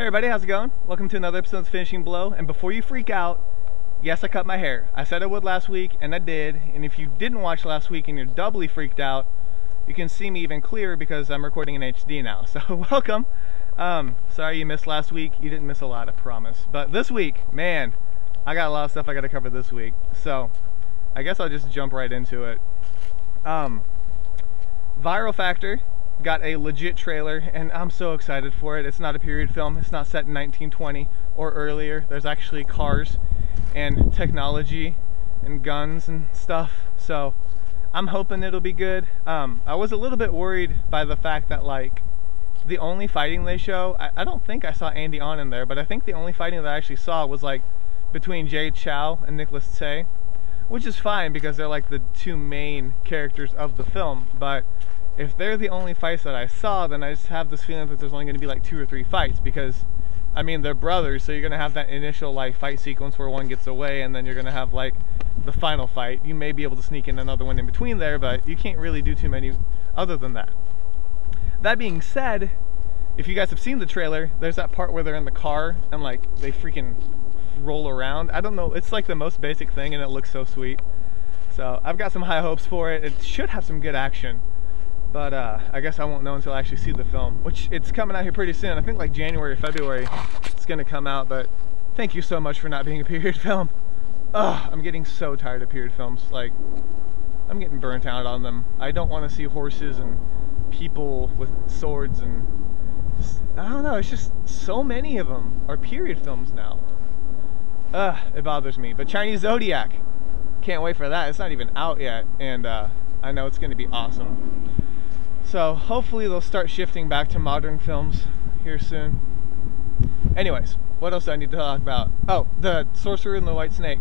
Hey everybody, how's it going? Welcome to another episode of Finishing Blow. And before you freak out, yes, I cut my hair. I said I would last week, and I did. And if you didn't watch last week and you're doubly freaked out, you can see me even clearer because I'm recording in HD now. So welcome. Sorry you missed last week. You didn't miss a lot, I promise. But this week, man, I got a lot of stuff I got to cover this week. So I guess I'll just jump right into it. Viral Factor got a legit trailer, and I'm so excited for it. It's not a period film. It's not set in 1920 or earlier. There's actually cars and technology and guns and stuff. So I'm hoping it'll be good. I was a little bit worried by the fact that, like, the only fighting they show, I don't think I saw Andy On in there, but I think the only fighting that I actually saw was like between Jay Chou and Nicholas Tsay, which is fine because they're like the two main characters of the film. But if they're the only fights that I saw, then I just have this feeling that there's only going to be like 2 or 3 fights, because I mean, they're brothers, so you're going to have that initial like fight sequence where one gets away, and then you're going to have like the final fight. You may be able to sneak in another one in between there, but you can't really do too many other than that. That being said, if you guys have seen the trailer, there's that part where they're in the car and like they freaking roll around. I don't know, it's like the most basic thing and it looks so sweet. So I've got some high hopes for it. It should have some good action. But I guess I won't know until I actually see the film, which it's coming out here pretty soon. I think like January or February it's gonna come out. But thank you so much for not being a period film. Ugh, I'm getting so tired of period films. Like, I'm getting burnt out on them. I don't want to see horses and people with swords and just, I don't know, it's just so many of them are period films now. Ugh, it bothers me. But Chinese Zodiac, can't wait for that. It's not even out yet, and I know it's gonna be awesome. So hopefully they'll start shifting back to modern films here soon. Anyways, what else do I need to talk about? Oh, the Sorcerer and the White Snake.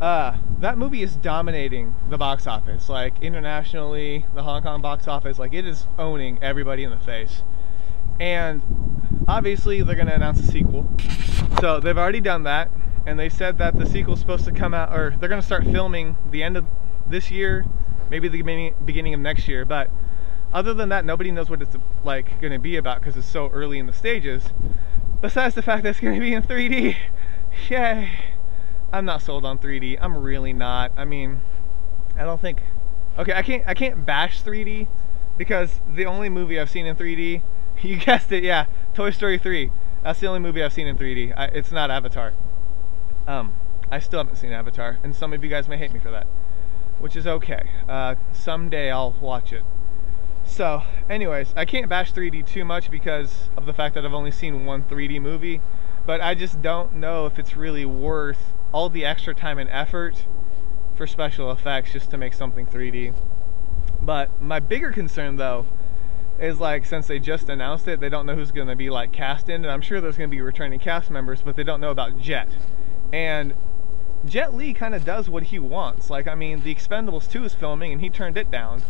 That movie is dominating the box office, like internationally, the Hong Kong box office, like it is owning everybody in the face. And obviously they're gonna announce a sequel. So they've already done that, and they said that the sequel's supposed to come out, or they're gonna start filming the end of this year, maybe the beginning of next year. But other than that, nobody knows what it's like going to be about because it's so early in the stages. Besides the fact that it's going to be in 3D. Yay! I'm not sold on 3D. I'm really not. I mean, I don't think. Okay, I can't bash 3D because the only movie I've seen in 3D, you guessed it, yeah, Toy Story 3. That's the only movie I've seen in 3D. It's not Avatar. I still haven't seen Avatar, and some of you guys may hate me for that, which is okay. Someday I'll watch it. So anyways, I can't bash 3D too much because of the fact that I've only seen one 3D movie, but I just don't know if it's really worth all the extra time and effort for special effects just to make something 3D. But my bigger concern though is, like, since they just announced it, they don't know who's going to be like cast in, and I'm sure there's going to be returning cast members, but they don't know about Jet. And Jet Li kind of does what he wants. Like, I mean, The Expendables 2 is filming and he turned it down,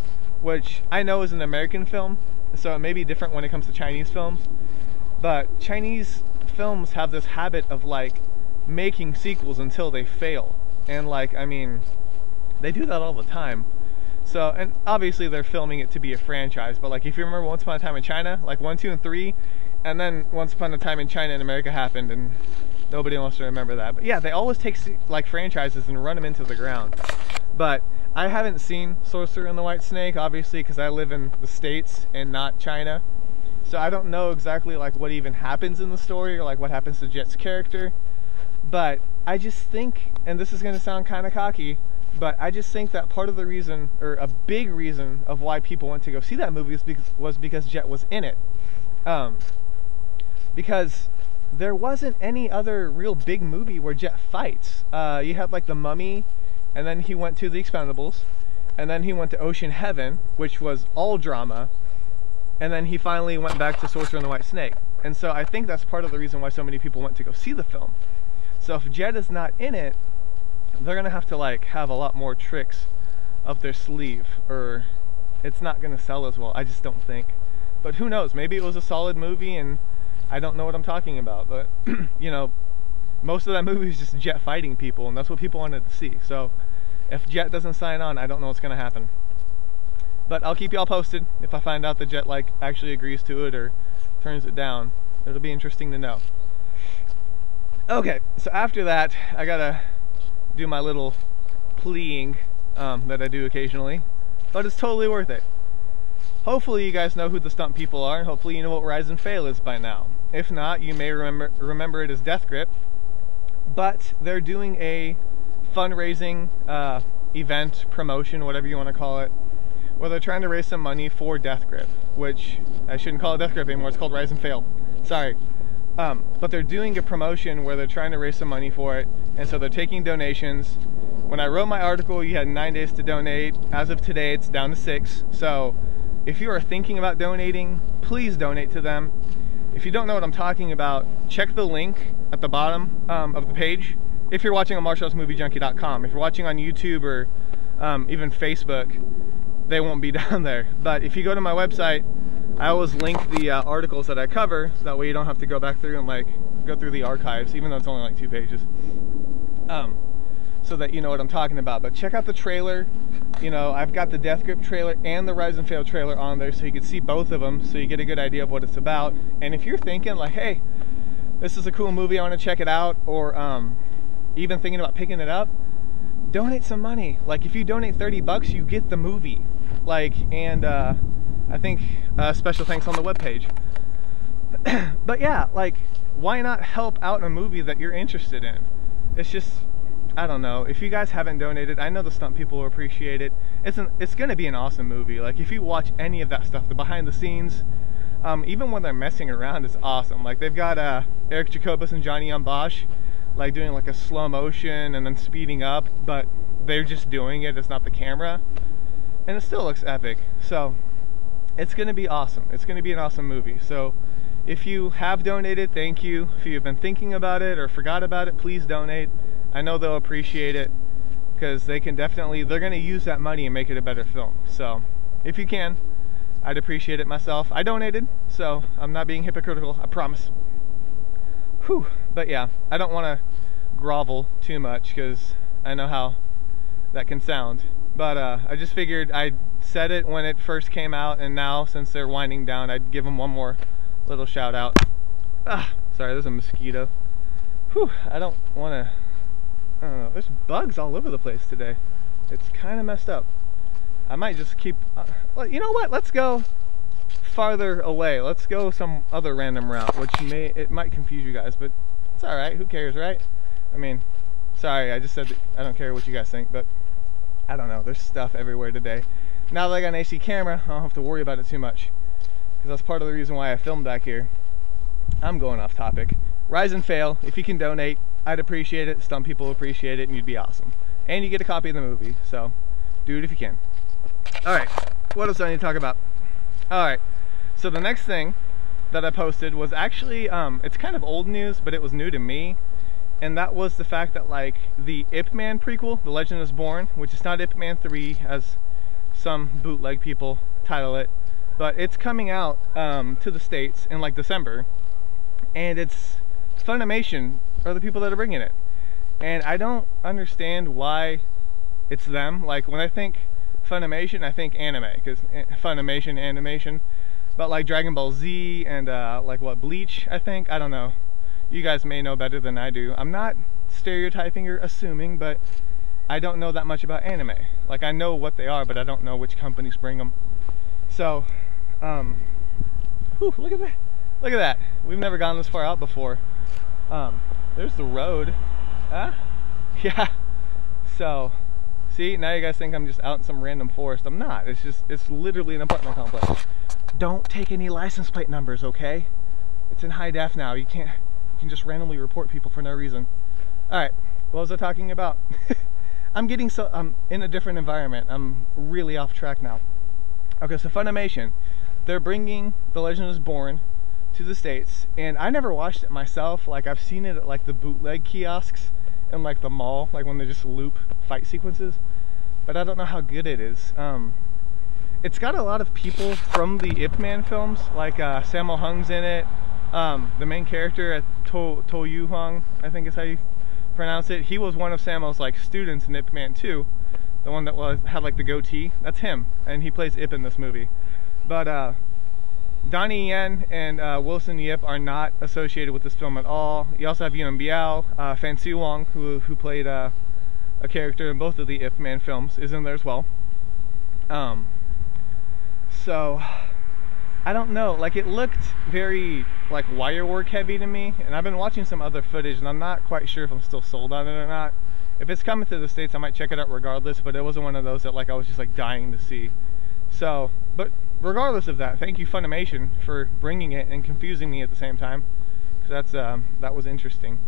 which I know is an American film, so it may be different when it comes to Chinese films. But Chinese films have this habit of like making sequels until they fail. And like, I mean, they do that all the time. So, and obviously they're filming it to be a franchise, but like if you remember Once Upon a Time in China, like 1, 2, and 3, and then Once Upon a Time in China and America happened, and nobody wants to remember that. But yeah, they always take like franchises and run them into the ground. But I haven't seen Sorcerer and the White Snake, obviously, because I live in the States and not China. So I don't know exactly like what even happens in the story, or like what happens to Jet's character. But I just think, and this is going to sound kind of cocky, but I just think that part of the reason, or a big reason of why people went to go see that movie was because Jet was in it. Because there wasn't any other real big movie where Jet fights. You had like The Mummy, and then he went to The Expendables, and then he went to Ocean Heaven, which was all drama, and then he finally went back to Sorcerer and the White Snake. And so I think that's part of the reason why so many people went to go see the film. So if Jet is not in it, they're gonna have to like have a lot more tricks up their sleeve, or it's not gonna sell as well. I just don't think. But who knows, maybe it was a solid movie and I don't know what I'm talking about. But you know, most of that movie is just Jet fighting people, and that's what people wanted to see. So if Jet doesn't sign on, I don't know what's gonna happen. But I'll keep y'all posted if I find out that Jet like actually agrees to it or turns it down. It'll be interesting to know. Okay, so after that, I gotta do my little pleading that I do occasionally, but it's totally worth it. Hopefully you guys know who the stunt people are, and hopefully you know what Rise and Fail is by now. If not, you may remember it as Death Grip, but they're doing a fundraising event, promotion, whatever you want to call it, where they're trying to raise some money for Death Grip, which I shouldn't call it Death Grip anymore, it's called Rise and Fail. Sorry. But they're doing a promotion where they're trying to raise some money for it, and so they're taking donations. When I wrote my article, you had 9 days to donate. As of today, it's down to 6. So if you are thinking about donating, please donate to them. If you don't know what I'm talking about, check the link at the bottom of the page. If you're watching on martialartsmoviejunkie.com, if you're watching on YouTube or even Facebook, they won't be down there. But if you go to my website, I always link the articles that I cover, so that way you don't have to go back through and like go through the archives, even though it's only like 2 pages, so that you know what I'm talking about. But check out the trailer. You know, I've got the Death Grip trailer and the Rise and Fail trailer on there, so you can see both of them, so you get a good idea of what it's about. And if you're thinking like, hey, this is a cool movie, I want to check it out, or even thinking about picking it up, donate some money. Like if you donate $30, you get the movie. Like, and I think special thanks on the webpage. But yeah, like, why not help out a movie that you're interested in? It's just, I don't know. If you guys haven't donated, I know the stunt people will appreciate it. It's gonna be an awesome movie. Like if you watch any of that stuff, the behind the scenes, even when they're messing around, it's awesome. Like they've got Eric Jacobus and Johnny Young Bosch, like doing like a slow motion and then speeding up, but they're just doing it. It's not the camera, and it still looks epic. So it's gonna be awesome. It's gonna be an awesome movie. So if you have donated, thank you. If you've been thinking about it or forgot about it, please donate. I know they'll appreciate it, because they can definitely, they're gonna use that money and make it a better film. So if you can, I'd appreciate it myself. I donated, so I'm not being hypocritical, I promise. Whew, but yeah, I don't wanna grovel too much, because I know how that can sound. But I just figured I'd said it when it first came out, and now since they're winding down, I'd give them one more little shout out. Sorry, there's a mosquito. Whew, I don't know, there's bugs all over the place today. It's kind of messed up. I might just keep, well, you know what, let's go farther away. Let's go some other random route, which it might confuse you guys, but it's alright, who cares, right? I mean, sorry, I just said that I don't care what you guys think, but I don't know, there's stuff everywhere today. Now that I got an AC camera, I don't have to worry about it too much, because that's part of the reason why I filmed back here. I'm going off topic. Rise and Fail, if you can donate, I'd appreciate it. Some people appreciate it, and you'd be awesome. And you get a copy of the movie, so do it if you can. Alright, what else do I need to talk about? Alright, so the next thing that I posted was actually, it's kind of old news, but it was new to me. And that was the fact that, like, the Ip Man prequel, The Legend is Born, which is not Ip Man 3, as some bootleg people title it, but it's coming out to the States in, like, December. And it's Funimation are the people that are bringing it. And I don't understand why it's them. Like, when I think Funimation, I think anime, because Funimation, animation. But like Dragon Ball Z and like what, Bleach, I think? I don't know. You guys may know better than I do. I'm not stereotyping or assuming, but I don't know that much about anime. Like, I know what they are, but I don't know which companies bring them. So, whew, look at that. Look at that. We've never gone this far out before. There's the road. Huh? Yeah. So, see, now you guys think I'm just out in some random forest. I'm not. It's literally an apartment complex. Don't take any license plate numbers, okay? It's in high def now. You can just randomly report people for no reason. Alright, what was I talking about? I'm in a different environment. I'm really off track now. Okay, so Funimation, they're bringing The Legend is Born to the States, and I never watched it myself. Like, I've seen it at like the bootleg kiosks in like the mall, like when they just loop fight sequences, but I don't know how good it is. It's got a lot of people from the Ip Man films, like Sammo Hung's in it. The main character, To Yu Hung, I think is how you pronounce it. He was one of Sammo's like students in Ip Man 2, the one that had like the goatee. That's him, and he plays Ip in this movie. But Donnie Yen and Wilson Yip are not associated with this film at all. You also have Yuen Biao, Fan Si Wong, who played a character in both of the Ip Man films, is in there as well. So I don't know, like it looked very like wire work heavy to me, and I've been watching some other footage and I'm not quite sure if I'm still sold on it or not. If it's coming to the States, I might check it out regardless, but it wasn't one of those that like I was just like dying to see. So, but regardless of that, thank you Funimation for bringing it and confusing me at the same time, because that was interesting.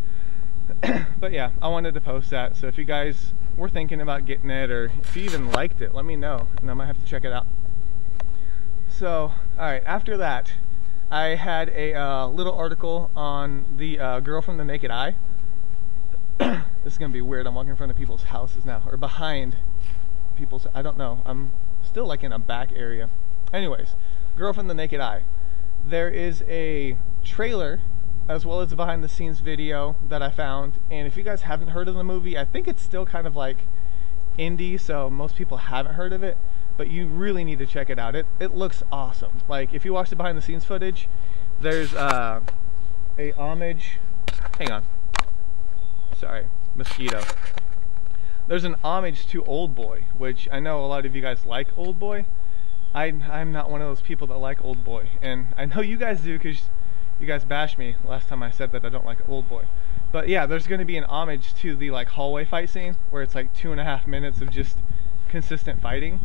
But yeah, I wanted to post that, so if you guys were thinking about getting it, or if you even liked it, let me know, and I might have to check it out. So, alright, after that, I had a little article on the girl from the Naked Eye. This is gonna be weird, I'm walking in front of people's houses now, or behind people's, I don't know, I'm still like in a back area. Anyways, Girl from the Naked Eye. There is a trailer as well as a behind the scenes video that I found, and if you guys haven't heard of the movie, I think it's still kind of like indie, so most people haven't heard of it, but you really need to check it out. It looks awesome. Like if you watch the behind the scenes footage, there's a homage, hang on, sorry, mosquito. There's an homage to Old Boy, which I know a lot of you guys like Old Boy. I'm not one of those people that like Old Boy, and I know you guys do because you guys bashed me last time I said that I don't like Old Boy. But yeah, there's going to be an homage to the like hallway fight scene where it's like 2.5 minutes of just consistent fighting.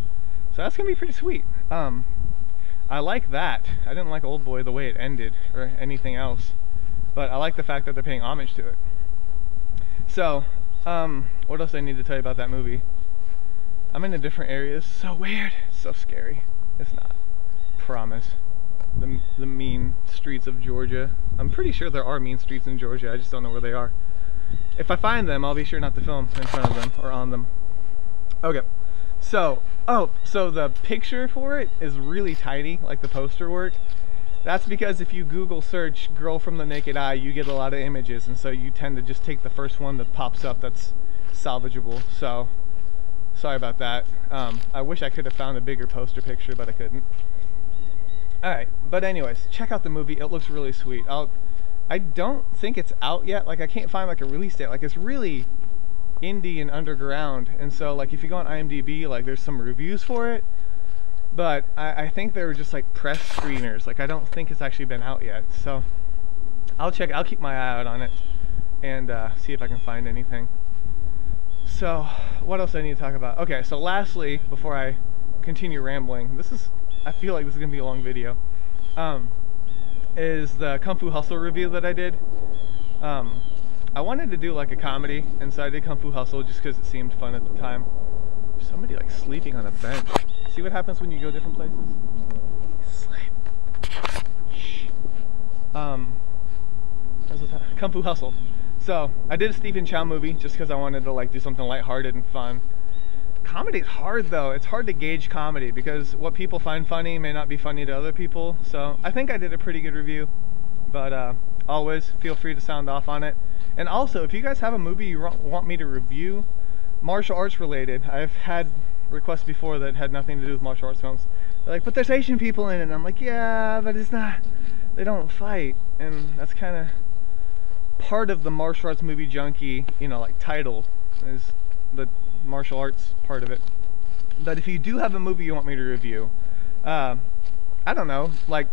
So that's going to be pretty sweet. I like that. I didn't like Old Boy the way it ended or anything else, but I like the fact that they're paying homage to it. So, what else do I need to tell you about that movie? I'm in a different area. It's so weird. It's so scary. It's not. Promise. The mean streets of Georgia. I'm pretty sure there are mean streets in Georgia. I just don't know where they are. If I find them, I'll be sure not to film in front of them or on them. Okay. So, so the picture for it is really tiny, like the poster work. That's because if you Google search Girl from the Naked Eye, you get a lot of images, and so you tend to just take the first one that pops up that's salvageable. So, sorry about that. I wish I could have found a bigger poster picture, but I couldn't. Alright, but anyways, check out the movie. It looks really sweet. I don't think it's out yet. Like, I can't find like a release date. Like, it's really indie and underground, and so like if you go on IMDb, like there's some reviews for it, but I think they were just like press screeners. Like, I don't think it's actually been out yet, so I'll keep my eye out on it and see if I can find anything. So what else do I need to talk about? Okay, so lastly, before I continue rambling, I feel like this is gonna be a long video, is the Kung Fu Hustle review that I did. I wanted to do like a comedy, and so I did Kung Fu Hustle just because it seemed fun at the time. Somebody like sleeping on a bench. See what happens when you go different places? Sleep. Shh. Kung Fu Hustle. So I did a Stephen Chow movie just because I wanted to like do something lighthearted and fun. Comedy's hard though. It's hard to gauge comedy because what people find funny may not be funny to other people. So I think I did a pretty good review, but always feel free to sound off on it. And also, if you guys have a movie you want me to review, martial arts related, I've had requests before that had nothing to do with martial arts films. They're like, but there's Asian people in it. And I'm like, yeah, but it's not, they don't fight. And that's kind of part of the martial arts movie junkie, you know, like title is the martial arts part of it. But if you do have a movie you want me to review, I don't know, like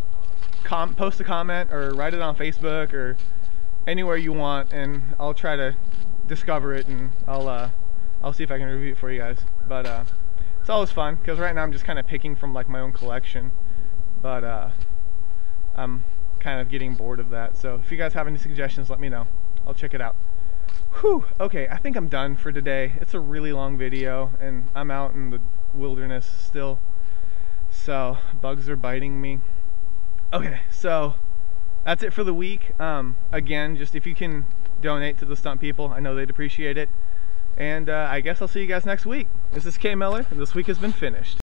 post a comment or write it on Facebook or anywhere you want, and I'll try to discover it, and I'll see if I can review it for you guys. But it's always fun because right now I'm just kind of picking from like my own collection, but I'm kind of getting bored of that. So if you guys have any suggestions, let me know. I'll check it out. Whew, okay, I think I'm done for today. It's a really long video, and I'm out in the wilderness still, so bugs are biting me. Okay, so that's it for the week. Again, just if you can donate to the stunt people, I know they'd appreciate it. And I guess I'll see you guys next week. This is Kay Miller, and this week has been finished.